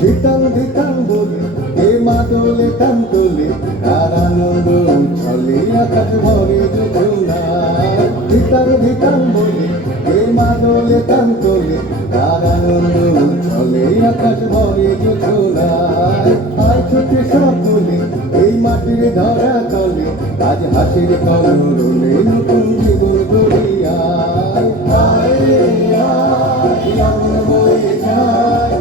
ধিতাং ধিতাং বলে এ মাদলে কান তোলে আর আনন্দ উচ্ছলে আকাশ ভরে যোজনায়। ধিতাং ধিতাং বলে এ মাদলে কান তোলে আর আনন্দ উচ্ছলে আকাশ ভরে যোজনায়। আয় ছুটে সকলে এই মাটির ধরা তলে আজ হাসির কলরলে নতুন জীবন গড়িয়ায়। আয় রে আয় আগুন বয়ে যায়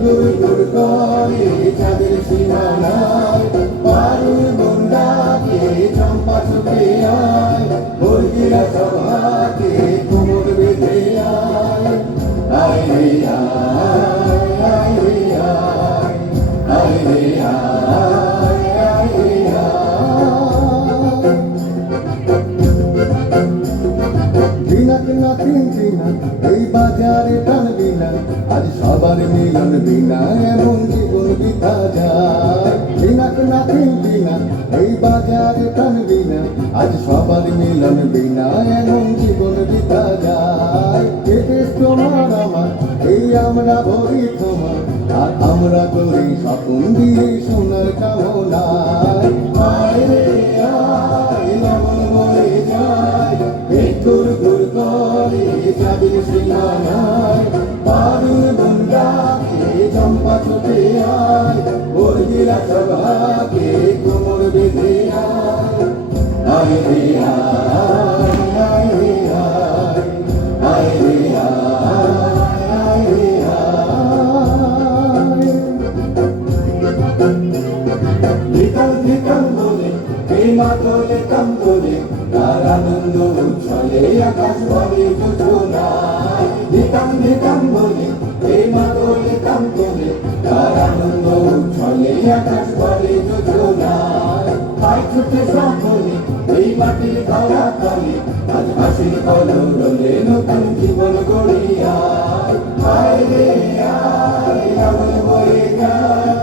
গুড় গুড় করে চাঁদের সীমানায়। পারুল বন্দাকে চম্পা ছুটে আয় বর্গিরা সভাকে কোমর বেঁধে আয়। আয় রে আয় আয় রে আয় আয় রে আয় আয় রে আয়। দিনাক নাতিন দিনা এই বাজারে টানবি না আজ সবার মিলন বিনা এমন জীবন বিতা যায়। দিনাক নাতিন দিনা এই বাজারে টানবি না আজ সবার মিলন বিনা এমন জীবন বিতা যায়। এ দেশ তোমার আমার এই আমরা ভরি তোমার আর আমরা করি স্বপ্ন দিয়ে সোনার কামনায়। আয় রে আয় লবণ বয়ে যায় গুড় গুড় করে চাঁদের সীমানায়। পারুল বন্দাকে চম্পা ছুটে আয় বর্গিরা সভাকে কোমর বেঁধে আয়। আয় রে আয় আয় রে আয় আয় রে আয় আয় রে আয়। ধিতাং ধিতাং বলে এই মাদলে কান তোলে আর আনন্দ উচ্ছলে আকাশ ভরে যোজনায়। ধিতাং ধিতাং বলে এই মাদলে কান তোলে আর আনন্দ উচ্ছলে আকাশ ভরে যোজনায়। আয় ছুটে সকলে এই মাটির ধরা তলে আজ হাসির কলরলে নতুন জীবন গড়িয়ায়। আয় রে আয় আগুন বয়ে যায়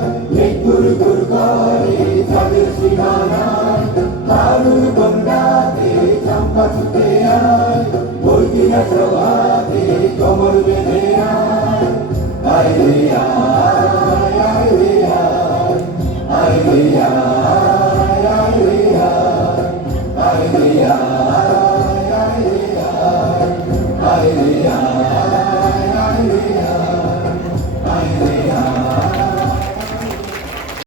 গুড় গুড় করে চাঁদের সীমানায়। পারুল বন্দাকে চম্পা ছুটে আয় বর্গিরা সভাকে কোমর বেঁধে আয়। আয় রে আয় আয় রে আয় আয় রে আয় আয় রে আয় আয় রে আয়।